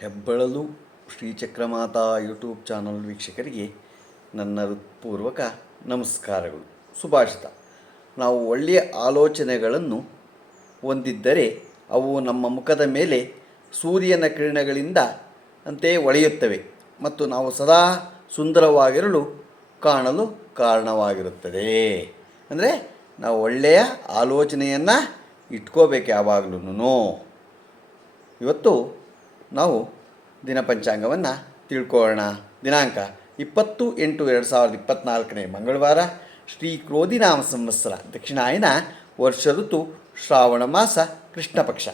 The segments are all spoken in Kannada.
ಹೆಬ್ಬಳಲು ಶ್ರೀಚಕ್ರಮಾತಾ ಯೂಟ್ಯೂಬ್ ಚಾನಲ್ ವೀಕ್ಷಕರಿಗೆ ನನ್ನ ಹೃತ್ಪೂರ್ವಕ ನಮಸ್ಕಾರಗಳು. ಸುಭಾಷಿತ: ನಾವು ಒಳ್ಳೆಯ ಆಲೋಚನೆಗಳನ್ನು ಹೊಂದಿದ್ದರೆ ಅವು ನಮ್ಮ ಮುಖದ ಮೇಲೆ ಸೂರ್ಯನ ಕಿರಣಗಳಿಂದ ಅಂತೆ ಹೊಳೆಯುತ್ತವೆ ಮತ್ತು ನಾವು ಸದಾ ಸುಂದರವಾಗಿರಲು ಕಾಣಲು ಕಾರಣವಾಗಿರುತ್ತದೆ. ಅಂದರೆ ನಾವು ಒಳ್ಳೆಯ ಆಲೋಚನೆಯನ್ನು ಇಟ್ಕೋಬೇಕು ಯಾವಾಗಲೂ. ಇವತ್ತು ನಾವು ದಿನಪಂಚಾಂಗವನ್ನು ತಿಳ್ಕೊಳ್ಳೋಣ. ದಿನಾಂಕ 20/8/2024 ಮಂಗಳವಾರ, ಶ್ರೀ ಕ್ರೋಧಿನಾಮ ಸಂವತ್ಸರ, ದಕ್ಷಿಣಾಯನ, ವರ್ಷ ಋತು ಶ್ರಾವಣ ಮಾಸ, ಕೃಷ್ಣ ಪಕ್ಷ,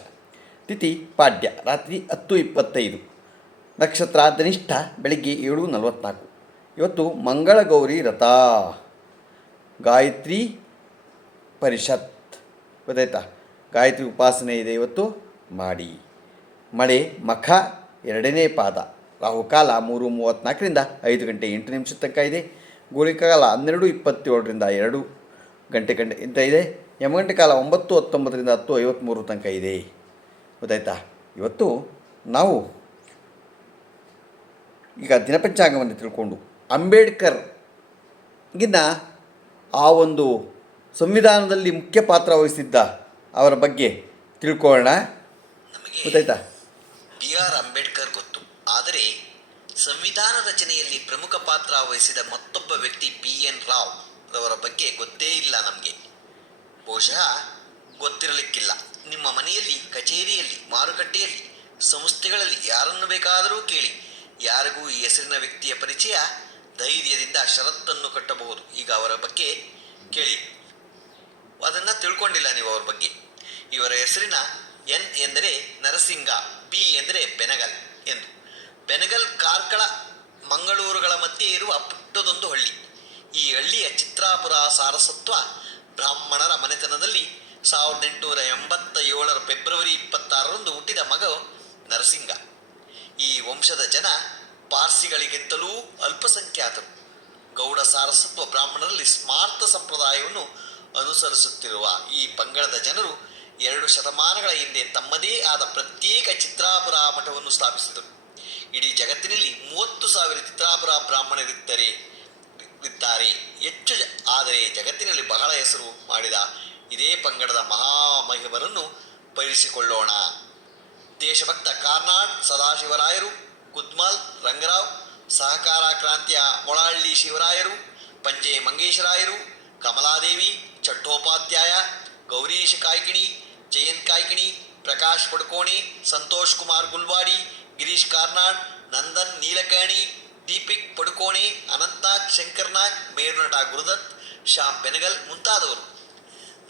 ತಿಥಿ ಪಾಡ್ಯ, ರಾತ್ರಿ 10:25, ನಕ್ಷತ್ರ ಧನಿಷ್ಠ, ಬೆಳಗ್ಗೆ 7:44. ಇವತ್ತು ಮಂಗಳ ಗೌರಿ ವ್ರತ, ಗಾಯತ್ರಿ ಪರಿಷತ್ ಗೊತ್ತಾಯ್ತಾ, ಗಾಯತ್ರಿ ಉಪಾಸನೆ ಇದೆ, ಇವತ್ತು ಮಾಡಿ. ಮಳೆ ಮಖ 2ನೇ ಪಾದ, ರಾಹುಕಾಲ 3:34 5:08 ತನಕ ಇದೆ. ಗೋಳಿಕಾಲ 12:27 2 ಗಂಟೆ ಇಂತ ಇದೆ. ಯಮಗಂಟೆ ಕಾಲ 9:19 10:53 ತನಕ ಇದೆ. ಗೊತ್ತಾಯ್ತಾ. ಇವತ್ತು ನಾವು ಈಗ ದಿನಪಂಚಾಂಗವನ್ನು ತಿಳ್ಕೊಂಡು ಅಂಬೇಡ್ಕರ್ಗಿನ್ನ ಆ ಒಂದು ಸಂವಿಧಾನದಲ್ಲಿ ಮುಖ್ಯ ಪಾತ್ರ ವಹಿಸಿದ್ದ ಅವರ ಬಗ್ಗೆ ತಿಳ್ಕೊಳ್ಳೋಣ. ಗೊತ್ತಾಯ್ತಾ. B.R. ಅಂಬೇಡ್ಕರ್ ಗೊತ್ತು, ಆದರೆ ಸಂವಿಧಾನ ರಚನೆಯಲ್ಲಿ ಪ್ರಮುಖ ಪಾತ್ರ ವಹಿಸಿದ ಮತ್ತೊಬ್ಬ ವ್ಯಕ್ತಿ B.N. ರಾವ್ ರವರ ಬಗ್ಗೆ ಗೊತ್ತೇ ಇಲ್ಲ ನಮಗೆ. ಬಹುಶಃ ಗೊತ್ತಿರಲಿಕ್ಕಿಲ್ಲ. ನಿಮ್ಮ ಮನೆಯಲ್ಲಿ, ಕಚೇರಿಯಲ್ಲಿ, ಮಾರುಕಟ್ಟೆಯಲ್ಲಿ, ಸಂಸ್ಥೆಗಳಲ್ಲಿ ಯಾರನ್ನು ಬೇಕಾದರೂ ಕೇಳಿ, ಯಾರಿಗೂ ಈ ಹೆಸರಿನ ವ್ಯಕ್ತಿಯ ಪರಿಚಯ ಧೈರ್ಯದಿಂದ ಷರತ್ತನ್ನು ಕಟ್ಟಬಹುದು. ಈಗ ಅವರ ಬಗ್ಗೆ ಕೇಳಿ, ಅದನ್ನು ತಿಳ್ಕೊಂಡಿಲ್ಲ ನೀವು ಅವರ ಬಗ್ಗೆ. ಇವರ ಹೆಸರಿನ ಎನ್ ಎಂದರೆ ನರಸಿಂಗ, ಬಿ ಎಂದರೆ ಬೆನಗಲ್ ಎಂದು. ಬೆನಗಲ್ ಕಾರ್ಕಳ ಮಂಗಳೂರುಗಳ ಮಧ್ಯೆ ಇರುವ ಪುಟ್ಟದೊಂದು ಹಳ್ಳಿ. ಈ ಹಳ್ಳಿಯ ಚಿತ್ರಾಪುರ ಸಾರಸತ್ವ ಬ್ರಾಹ್ಮಣರ ಮನೆತನದಲ್ಲಿ 1887 ಫೆಬ್ರವರಿ 26 ಹುಟ್ಟಿದ ಮಗ ನರಸಿಂಗ. ಈ ವಂಶದ ಜನ ಪಾರ್ಸಿಗಳಿಗಿಂತಲೂ ಅಲ್ಪಸಂಖ್ಯಾತರು. ಗೌಡ ಸಾರಸತ್ವ ಬ್ರಾಹ್ಮಣರಲ್ಲಿ ಸ್ಮಾರ್ತ ಸಂಪ್ರದಾಯವನ್ನು ಅನುಸರಿಸುತ್ತಿರುವ ಈ ಪಂಗಡದ ಜನರು 2 ಶತಮಾನಗಳ ಹಿಂದೆ ತಮ್ಮದೇ ಆದ ಪ್ರತ್ಯೇಕ ಚಿತ್ರಾಪುರ ಮಠವನ್ನು ಸ್ಥಾಪಿಸಿದರು. ಇಡೀ ಜಗತ್ತಿನಲ್ಲಿ 30,000 ಚಿತ್ರಾಪುರ ಬ್ರಾಹ್ಮಣರಿದ್ದಾರೆ ಹೆಚ್ಚು. ಆದರೆ ಜಗತ್ತಿನಲ್ಲಿ ಬಹಳ ಹೆಸರು ಮಾಡಿದ ಇದೇ ಪಂಗಡದ ಮಹಾಮಹಿಮರನ್ನು ಪರಿಸಿಕೊಳ್ಳೋಣ. ದೇಶಭಕ್ತ ಕಾರ್ನಾಡ್ ಸದಾಶಿವರಾಯರು, ಕುದ್ಮಲ್ ರಂಗರಾವ್, ಸಹಕಾರ ಕ್ರಾಂತಿಯ ಮೊಳಹಳ್ಳಿ ಶಿವರಾಯರು, ಪಂಜೆ ಮಂಗೇಶರಾಯರು, ಕಮಲಾದೇವಿ, ಚಟ್ಟೋಪಾಧ್ಯಾಯ, ಗೌರೀಶ ಕಾಯ್ಕಿಣಿ, ಜಯಂತ್ ಕಾಯ್ಕಿಣಿ, ಪ್ರಕಾಶ್ ಪಡ್ಕೋಣೆ, ಸಂತೋಷ್ ಕುಮಾರ್ ಗುಲ್ವಾಡಿ, ಗಿರೀಶ್ ಕಾರ್ನಾಡ್, ನಂದನ್ ನೀಲಕರ್ಣಿ, ದೀಪಿಕ್ ಪಡುಕೋಣೆ, ಅನಂತಾಗ್ ಶಂಕರ್ನಾಗ್, ಮೇರುನಟ ಗುರುದತ್, ಶ್ಯಾಮ್ ಬೆನಗಲ್ ಮುಂತಾದವರು.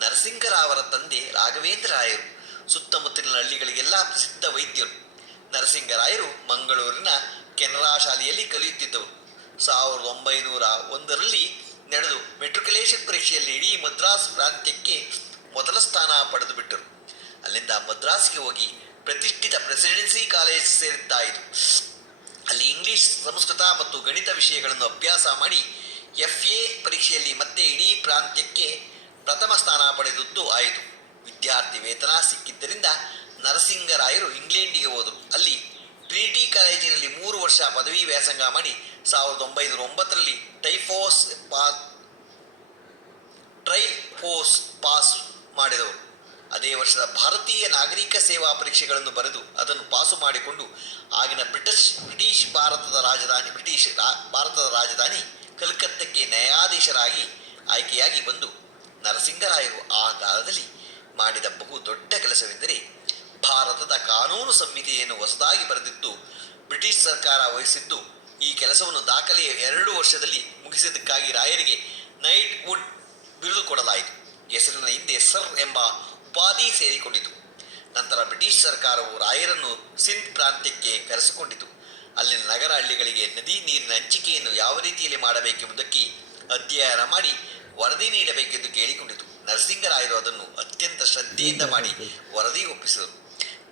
ನರಸಿಂಗರಾವರ ತಂದೆ ರಾಘವೇಂದ್ರ ರಾಯರು ಸುತ್ತಮುತ್ತಲಿನ ಹಳ್ಳಿಗಳಿಗೆಲ್ಲ ಪ್ರಸಿದ್ಧ ವೈದ್ಯರು. ನರಸಿಂಗರಾಯರು ಮಂಗಳೂರಿನ ಕೆನರಾ ಶಾಲೆಯಲ್ಲಿ ಕಲಿಯುತ್ತಿದ್ದವರು. 1901 ನಡೆದು ಮೆಟ್ರಿಕ್ಯುಲೇಷನ್ ಪರೀಕ್ಷೆಯಲ್ಲಿ ಇಡೀ ಮದ್ರಾಸ್ ಪ್ರಾಂತ್ಯಕ್ಕೆ ಮೊದಲ ಸ್ಥಾನ ಪಡೆದು ಬಿಟ್ಟರು. ಅಲ್ಲಿಂದ ಮದ್ರಾಸ್ಗೆ ಹೋಗಿ ಪ್ರತಿಷ್ಠಿತ ಪ್ರೆಸಿಡೆನ್ಸಿ ಕಾಲೇಜ್ ಸೇರಿದ್ದಾಯಿತು. ಅಲ್ಲಿ ಇಂಗ್ಲಿಷ್, ಸಂಸ್ಕೃತ ಮತ್ತು ಗಣಿತ ವಿಷಯಗಳನ್ನು ಅಭ್ಯಾಸ ಮಾಡಿ FA ಪರೀಕ್ಷೆಯಲ್ಲಿ ಮತ್ತೆ ಇಡೀ ಪ್ರಾಂತ್ಯಕ್ಕೆ ಪ್ರಥಮ ಸ್ಥಾನ ಪಡೆದದ್ದು ಆಯಿತು. ವಿದ್ಯಾರ್ಥಿ ವೇತನ ಸಿಕ್ಕಿದ್ದರಿಂದ ನರಸಿಂಗರಾಯರು ಇಂಗ್ಲೆಂಡಿಗೆ ಹೋದರು. ಅಲ್ಲಿ ಟ್ರಿನಿಟಿ ಕಾಲೇಜಿನಲ್ಲಿ 3 ವರ್ಷ ಪದವಿ ವ್ಯಾಸಂಗ ಮಾಡಿ 1909 ಟ್ರೈಫೋಸ್ ಪಾಸ್ ಮಾಡಿದವರು. ಅದೇ ವರ್ಷದ ಭಾರತೀಯ ನಾಗರಿಕ ಸೇವಾ ಪರೀಕ್ಷೆಗಳನ್ನು ಬರೆದು ಅದನ್ನು ಪಾಸು ಮಾಡಿಕೊಂಡು ಆಗಿನ ಬ್ರಿಟಿಷ್ ಭಾರತದ ರಾಜಧಾನಿ ಕಲ್ಕತ್ತಕ್ಕೆ ನ್ಯಾಯಾಧೀಶರಾಗಿ ಆಯ್ಕೆಯಾಗಿ ಬಂದು ನರಸಿಂಗರಾಯರು ಆ ಕಾಲದಲ್ಲಿ ಮಾಡಿದ ಬಹು ದೊಡ್ಡ ಕೆಲಸವೆಂದರೆ ಭಾರತದ ಕಾನೂನು ಸಂಹಿತೆಯನ್ನು ಹೊಸದಾಗಿ ಬರೆದಿದ್ದು ಬ್ರಿಟಿಷ್ ಸರ್ಕಾರ ವಹಿಸಿದ್ದು. ಈ ಕೆಲಸವನ್ನು ದಾಖಲೆಯ 2 ವರ್ಷದಲ್ಲಿ ಮುಗಿಸಿದ್ದಕ್ಕಾಗಿ ರಾಯರಿಗೆ ನೈಟ್ ವುಡ್ ಬಿರುದು ಕೊಡಲಾಯಿತು. ಹೆಸರಿನ ಹಿಂದೆ ಸರ್ ಎಂಬ ಉಪಾಧಿ ಸೇರಿಕೊಂಡಿತು. ನಂತರ ಬ್ರಿಟಿಷ್ ಸರ್ಕಾರವು ರಾಯರನ್ನು ಸಿಂಧ್ ಪ್ರಾಂತ್ಯಕ್ಕೆ ಕರೆಸಿಕೊಂಡಿತು. ಅಲ್ಲಿನ ನಗರ ಹಳ್ಳಿಗಳಿಗೆ ನದಿ ನೀರಿನ ಹಂಚಿಕೆಯನ್ನು ಯಾವ ರೀತಿಯಲ್ಲಿ ಮಾಡಬೇಕೆಂಬುದಕ್ಕೆ ಅಧ್ಯಯನ ಮಾಡಿ ವರದಿ ನೀಡಬೇಕೆಂದು ಕೇಳಿಕೊಂಡಿತು. ನರಸಿಂಗರಾಯರು ಅದನ್ನು ಅತ್ಯಂತ ಶ್ರದ್ಧೆಯಿಂದ ಮಾಡಿ ವರದಿ ಒಪ್ಪಿಸಿದರು.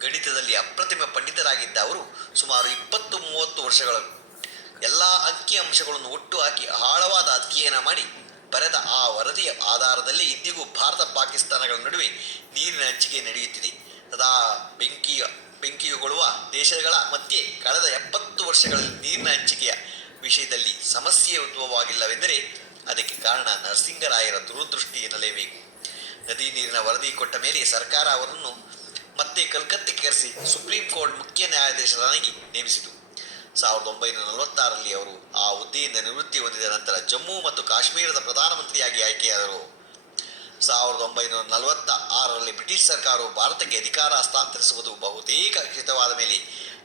ಗಣಿತದಲ್ಲಿ ಅಪ್ರತಿಮ ಪಂಡಿತರಾಗಿದ್ದ ಅವರು ಸುಮಾರು 20-30 ವರ್ಷಗಳ ಎಲ್ಲ ಅಂಕಿ ಅಂಶಗಳನ್ನು ಒಟ್ಟು ಹಾಕಿ ಆಳವಾದ ಅಧ್ಯಯನ ಮಾಡಿ ಬರೆದ ಆ ವರದಿಯ ಆಧಾರದಲ್ಲಿ ಇಂದಿಗೂ ಭಾರತ ಪಾಕಿಸ್ತಾನಗಳ ನಡುವೆ ನೀರಿನ ಹಂಚಿಕೆ ನಡೆಯುತ್ತಿದೆ. ಸದಾ ಬೆಂಕಿಯ ಬೆಂಕಿಯುಗೊಳ್ಳುವ ದೇಶಗಳ ಮಧ್ಯೆ ಕಳೆದ 70 ವರ್ಷಗಳಲ್ಲಿ ನೀರಿನ ಹಂಚಿಕೆಯ ವಿಷಯದಲ್ಲಿ ಸಮಸ್ಯೆ ಉದ್ಭವವಾಗಿಲ್ಲವೆಂದರೆ ಅದಕ್ಕೆ ಕಾರಣ ನರಸಿಂಗರಾಯರ ದೂರದೃಷ್ಟಿ ಎನ್ನಲೇಬೇಕು. ನದಿ ನೀರಿನ ವರದಿ ಕೊಟ್ಟ ಮೇಲೆ ಸರ್ಕಾರ ಅವರನ್ನು ಮತ್ತೆ ಕಲ್ಕತ್ತೆಗೆ ಕರೆಸಿ ಸುಪ್ರೀಂ ಕೋರ್ಟ್ ಮುಖ್ಯ ನ್ಯಾಯಾಧೀಶರಾಗಿ ನೇಮಿಸಿತು. 1946ರಲ್ಲಿ ಅವರು ಆ ಹುದ್ದೆಯಿಂದ ನಿವೃತ್ತಿ ಹೊಂದಿದ ನಂತರ ಜಮ್ಮು ಮತ್ತು ಕಾಶ್ಮೀರದ ಪ್ರಧಾನಮಂತ್ರಿಯಾಗಿ ಆಯ್ಕೆಯಾದರು. 1946ರಲ್ಲಿ ಬ್ರಿಟಿಷ್ ಸರ್ಕಾರವು ಭಾರತಕ್ಕೆ ಅಧಿಕಾರ ಹಸ್ತಾಂತರಿಸುವುದು ಬಹುತೇಕ ಖಚಿತವಾದ ಮೇಲೆ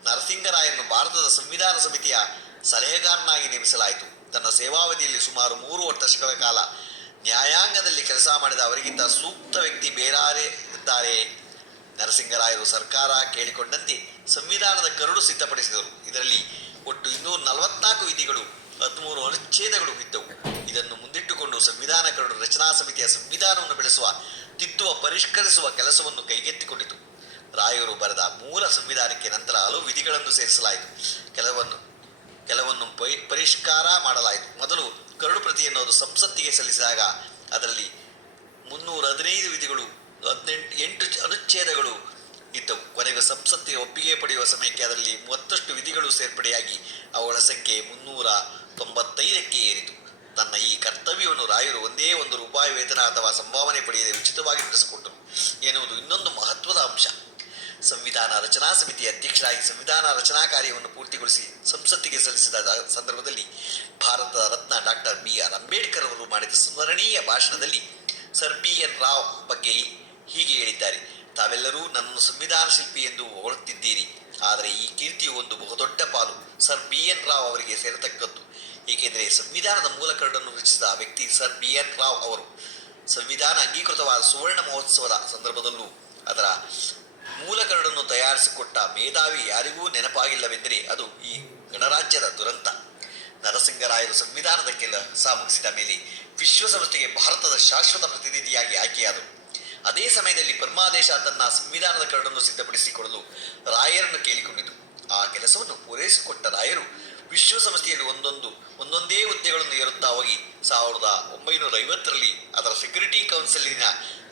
ನರಸಿಂಗರಾಯರನ್ನು ಭಾರತದ ಸಂವಿಧಾನ ಸಮಿತಿಯ ಸಲಹೆಗಾರನಾಗಿ ನೇಮಿಸಲಾಯಿತು. ತನ್ನ ಸೇವಾವಧಿಯಲ್ಲಿ ಸುಮಾರು 3 ದಶಕಗಳ ಕಾಲ ನ್ಯಾಯಾಂಗದಲ್ಲಿ ಕೆಲಸ ಮಾಡಿದ ಅವರಿಗಿಂತ ಸೂಕ್ತ ವ್ಯಕ್ತಿ ಬೇರಾರೇ ಇದ್ದಾರೆ. ನರಸಿಂಗರಾಯರು ಸರ್ಕಾರ ಕೇಳಿಕೊಂಡಂತೆ ಸಂವಿಧಾನದ ಕರಡು ಸಿದ್ಧಪಡಿಸಿದರು. ಇದರಲ್ಲಿ ಒಟ್ಟು 244 ವಿಧಿಗಳು, 13 ಅನುಚ್ಛೇದಗಳು ಇದ್ದವು. ಇದನ್ನು ಮುಂದಿಟ್ಟುಕೊಂಡು ಸಂವಿಧಾನ ಕರಡು ರಚನಾ ಸಮಿತಿಯ ಸಂವಿಧಾನವನ್ನು ಬೆಳೆಸುವ, ತಿದ್ದುವ, ಪರಿಷ್ಕರಿಸುವ ಕೆಲಸವನ್ನು ಕೈಗೆತ್ತಿಕೊಂಡಿತು. ರಾಯರು ಬರೆದ ಮೂಲ ಸಂವಿಧಾನಕ್ಕೆ ನಂತರ ಹಲವು ವಿಧಿಗಳನ್ನು ಸೇರಿಸಲಾಯಿತು. ಕೆಲವನ್ನು ಪರಿಷ್ಕಾರ ಮಾಡಲಾಯಿತು. ಮೊದಲು ಕರಡು ಪ್ರತಿಯನ್ನು ಅದು ಸಂಸತ್ತಿಗೆ ಸಲ್ಲಿಸಿದಾಗ ಅದರಲ್ಲಿ 315 ವಿಧಿಗಳು, 8 ಅನುಚ್ಛೇದಗಳು ಇದ್ದವು. ಕೊನೆಗೆ ಸಂಸತ್ತಿಗೆ ಒಪ್ಪಿಗೆ ಪಡೆಯುವ ಸಮಯಕ್ಕೆ ಅದರಲ್ಲಿ 30 ವಿಧಿಗಳು ಸೇರ್ಪಡೆಯಾಗಿ ಅವುಗಳ ಸಂಖ್ಯೆ 395ಕ್ಕೆ ಏರಿತು. ತನ್ನ ಈ ಕರ್ತವ್ಯವನ್ನು ರಾಯರು ಒಂದೇ ₹1 ವೇತನ ಅಥವಾ ಸಂಭಾವನೆ ಪಡೆಯದೆ ಉಚಿತವಾಗಿ ನಡೆಸಿಕೊಟ್ಟರು ಎನ್ನುವುದು ಇನ್ನೊಂದು ಮಹತ್ವದ ಅಂಶ. ಸಂವಿಧಾನ ರಚನಾ ಸಮಿತಿಯ ಅಧ್ಯಕ್ಷರಾಗಿ ಸಂವಿಧಾನ ರಚನಾ ಕಾರ್ಯವನ್ನು ಪೂರ್ತಿಗೊಳಿಸಿ ಸಂಸತ್ತಿಗೆ ಸಲ್ಲಿಸಿದ ಸಂದರ್ಭದಲ್ಲಿ ಭಾರತದ ರತ್ನ ಡಾಕ್ಟರ್ BR ಅಂಬೇಡ್ಕರ್ ಅವರು ಮಾಡಿದ ಸ್ಮರಣೀಯ ಭಾಷಣದಲ್ಲಿ ಸರ್ BN ರಾವ್ ಬಗ್ಗೆ ಹೀಗೆ ಹೇಳಿದ್ದಾರೆ: ತಾವೆಲ್ಲರೂ ನನ್ನನ್ನು ಸಂವಿಧಾನ ಶಿಲ್ಪಿ ಎಂದು ಹೊಗಳುತ್ತಿದ್ದೀರಿ, ಆದರೆ ಈ ಕೀರ್ತಿಯು ಒಂದು ಬಹುದೊಡ್ಡ ಪಾಲು ಸರ್ BN ರಾವ್ ಅವರಿಗೆ ಸೇರತಕ್ಕದ್ದು. ಏಕೆಂದರೆ ಸಂವಿಧಾನದ ಮೂಲ ಕರಡನ್ನು ರಚಿಸಿದ ವ್ಯಕ್ತಿ ಸರ್ BN ರಾವ್ ಅವರು. ಸಂವಿಧಾನ ಅಂಗೀಕೃತವಾದ ಸುವರ್ಣ ಮಹೋತ್ಸವದ ಸಂದರ್ಭದಲ್ಲೂ ಅದರ ಮೂಲ ಕರಡನ್ನು ತಯಾರಿಸಿಕೊಟ್ಟ ಮೇಧಾವಿ ಯಾರಿಗೂ ನೆನಪಾಗಿಲ್ಲವೆಂದರೆ ಅದು ಈ ಗಣರಾಜ್ಯದ ದುರಂತ. ನರಸಿಂಗರಾಯರು ಸಂವಿಧಾನದ ಕೆಲಸ ಮುಗಿಸಿದ ಮೇಲೆ ವಿಶ್ವಸಂಸ್ಥೆಗೆ ಭಾರತದ ಶಾಶ್ವತ ಪ್ರತಿನಿಧಿಯಾಗಿ ಆಯ್ಕೆಯಾದರು. ಅದೇ ಸಮಯದಲ್ಲಿ ಬರ್ಮಾ ದೇಶ ತನ್ನ ಸಂವಿಧಾನದ ಕರಡನ್ನು ಸಿದ್ಧಪಡಿಸಿಕೊಳ್ಳಲು ರಾಯರನ್ನು ಕೇಳಿಕೊಂಡಿತು. ಆ ಕೆಲಸವನ್ನು ಪೂರೈಸಿಕೊಟ್ಟ ರಾಯರು ವಿಶ್ವಸಂಸ್ಥೆಯಲ್ಲಿ ಒಂದೊಂದೇ ಹುದ್ದೆಗಳನ್ನು ಏರುತ್ತಾ ಹೋಗಿ 1950ರಲ್ಲಿ ಅದರ ಸೆಕ್ಯೂರಿಟಿ ಕೌನ್ಸಿಲಿನ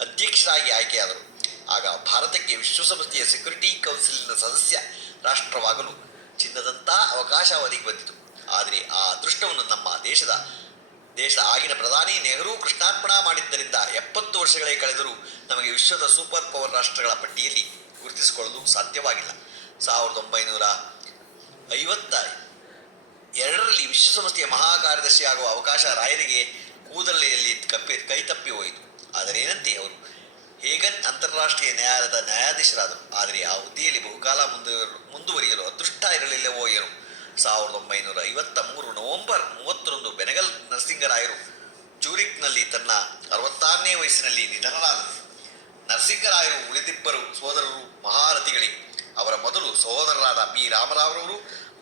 ಅಧ್ಯಕ್ಷರಾಗಿ ಆಯ್ಕೆಯಾದರು. ಆಗ ಭಾರತಕ್ಕೆ ವಿಶ್ವಸಂಸ್ಥೆಯ ಸೆಕ್ಯೂರಿಟಿ ಕೌನ್ಸಿಲಿನ ಸದಸ್ಯ ರಾಷ್ಟ್ರವಾಗಲು ಚಿನ್ನದಂಥ ಅವಕಾಶ ಒದಗಿ ಬಂದಿತು. ಆದರೆ ಆ ಅದೃಷ್ಟವನ್ನು ನಮ್ಮ ದೇಶದ ಆಗಿನ ಪ್ರಧಾನಿ ನೆಹರು ಕೃಷ್ಣಾರ್ಪಣಾ ಮಾಡಿದ್ದರಿಂದ 70 ವರ್ಷಗಳೇ ಕಳೆದರೂ ನಮಗೆ ವಿಶ್ವದ ಸೂಪರ್ ಪವರ್ ರಾಷ್ಟ್ರಗಳ ಪಟ್ಟಿಯಲ್ಲಿ ಗುರುತಿಸಿಕೊಳ್ಳಲು ಸಾಧ್ಯವಾಗಿಲ್ಲ. 1952ರಲ್ಲಿ ವಿಶ್ವಸಂಸ್ಥೆಯ ಮಹಾಕಾರ್ಯದರ್ಶಿ ಆಗುವ ಅವಕಾಶ ರಾಯರಿಗೆ ಕೂದಲೆಯಲ್ಲಿ ಕೈತಪ್ಪಿ ಹೋಯಿತು. ಆದರೇನಂತೆ ಅವರು ಹೇಗನ್ ಅಂತಾರಾಷ್ಟ್ರೀಯ ನ್ಯಾಯಾಲಯದ ನ್ಯಾಯಾಧೀಶರಾದರು. ಆದರೆ ಆ ಹುದ್ದೆಯಲ್ಲಿ ಬಹುಕಾಲ ಮುಂದುವರಿಯಲು ಅದೃಷ್ಟ ಇರಲಿಲ್ಲವೋ ಏನು. 1953 ನವೆಂಬರ್ 30ರಂದು ಬೆನಗಲ್ ನರಸಿಂಗರಾಯರು ಜ್ಯೂರಿಕ್ನಲ್ಲಿ ತನ್ನ 66ನೇ ವಯಸ್ಸಿನಲ್ಲಿ ನಿಧನರಾದರು. ನರಸಿಂಗರಾಯರು ಉಳಿದಿಬ್ಬರು ಸೋದರರು ಮಹಾರಥಿಗಳೇ. ಅವರ ಮೊದಲು ಸಹೋದರರಾದ B. ರಾಮರಾವ್ರವರು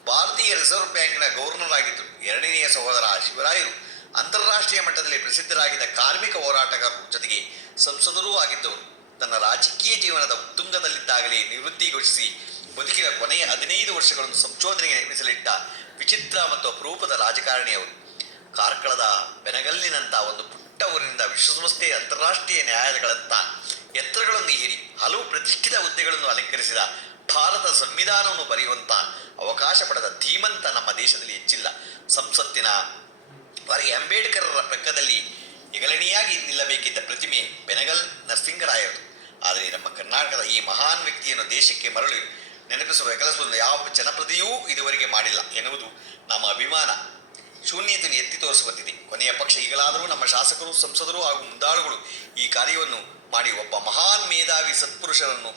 ಭಾರತೀಯ ರಿಸರ್ವ್ ಬ್ಯಾಂಕ್ನ ಗವರ್ನರ್ ಆಗಿದ್ದರು. ಎರಡನೆಯ ಸಹೋದರ ಶಿವರಾಯರು ಅಂತಾರಾಷ್ಟ್ರೀಯ ಮಟ್ಟದಲ್ಲಿ ಪ್ರಸಿದ್ಧರಾಗಿದ್ದ ಕಾರ್ಮಿಕ ಹೋರಾಟಗಾರರು, ಜೊತೆಗೆ ಸಂಸದರೂ ಆಗಿದ್ದವರು. ತನ್ನ ರಾಜಕೀಯ ಜೀವನದ ಉತ್ತುಂಗದಲ್ಲಿದ್ದಾಗಲೇ ನಿವೃತ್ತಿ ಘೋಷಿಸಿ ಬದುಕಿನ ಕೊನೆಯ 15 ವರ್ಷಗಳನ್ನು ಸಂಶೋಧನೆಗೆ ಮೀಸಲಿಟ್ಟ ವಿಚಿತ್ರ ಮತ್ತು ಅಪರೂಪದ ರಾಜಕಾರಣಿಯವರು. ಕಾರ್ಕಳದ ಬೆನಗಲ್ಲಿನಂಥ ಒಂದು ಪುಟ್ಟ ಊರಿನಿಂದ ವಿಶ್ವಸಂಸ್ಥೆ, ಅಂತಾರಾಷ್ಟ್ರೀಯ ನ್ಯಾಯಾಲಯಗಳಂಥ ಎತ್ತರಗಳನ್ನು ಏರಿ ಹಲವು ಪ್ರತಿಷ್ಠಿತ ಹುದ್ದೆಗಳನ್ನು ಅಲಂಕರಿಸಿದ ಭಾರತದ ಸಂವಿಧಾನವನ್ನು ಬರೆಯುವಂಥ ಅವಕಾಶ ಪಡೆದ ಧೀಮಂತ ನಮ್ಮ ದೇಶದಲ್ಲಿ ಹೆಚ್ಚಿಲ್ಲ. ಸಂಸತ್ತಿನ ಹೊರಗೆ ಅಂಬೇಡ್ಕರರ ಪಕ್ಕದಲ್ಲಿ ಹೆಗಲಣಿಯಾಗಿ ನಿಲ್ಲಬೇಕಿದ್ದ ಪ್ರತಿಮೆ ಬೆನಗಲ್ ನರಸಿಂಗರಾಯರು. ಆದರೆ ನಮ್ಮ ಕರ್ನಾಟಕದ ಈ ಮಹಾನ್ ವ್ಯಕ್ತಿಯನ್ನು ದೇಶಕ್ಕೆ ಮರಳಿ ನೆನಪಿಸುವ ಕೆಲಸವನ್ನು ಯಾವ ಜನಪ್ರತಿಯೂ ಇದುವರೆಗೆ ಮಾಡಿಲ್ಲ ಎನ್ನುವುದು ನಮ್ಮ ಅಭಿಮಾನ. ಶೂನ್ಯತೆಯನ್ನು ಎತ್ತಿ ತೋರಿಸುವಂತಿದೆ. ಕೊನೆಯ ಪಕ್ಷ ಈಗಲಾದರೂ ನಮ್ಮ ಶಾಸಕರು, ಸಂಸದರು ಹಾಗೂ ಮುಂದಾಳುಗಳು ಈ ಕಾರ್ಯವನ್ನು ಮಾಡಿ ಒಬ್ಬ ಮಹಾನ್ ಮೇಧಾವಿ ಸತ್ಪುರುಷರನ್ನು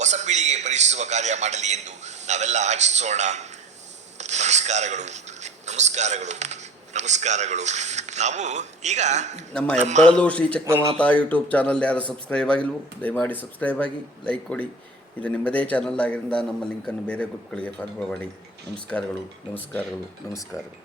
ಹೊಸ ಪೀಳಿಗೆಗೆ ಪರಿಚಯಿಸುವ ಕಾರ್ಯ ಮಾಡಲಿ ಎಂದು ನಾವೆಲ್ಲ ಆಶಿಸೋಣ. ನಮಸ್ಕಾರಗಳು, ನಮಸ್ಕಾರಗಳು, ನಮಸ್ಕಾರಗಳು. ನಾವು ಈಗ ನಮ್ಮ ಹೆಬ್ಬಳಲು ಶ್ರೀ ಚಕ್ರಮಾತಾ ಯೂಟ್ಯೂಬ್ ಚಾನಲ್ ಯಾರು ಸಬ್ಸ್ಕ್ರೈಬ್ ಆಗಿಲ್ವೋ ದಯಮಾಡಿ ಸಬ್ಸ್ಕ್ರೈಬ್ ಆಗಿ ಲೈಕ್ ಕೊಡಿ. ಇದು ನಿಮ್ಮದೇ ಚಾನಲ್ ಆಗಿದ್ದರಿಂದ ನಮ್ಮ ಲಿಂಕನ್ನು ಬೇರೆ ಗ್ರೂಪ್ಗಳಿಗೆ ಫಾರ್ವರ್ಡ್ ಮಾಡಿ. ನಮಸ್ಕಾರಗಳು, ನಮಸ್ಕಾರಗಳು, ನಮಸ್ಕಾರಗಳು.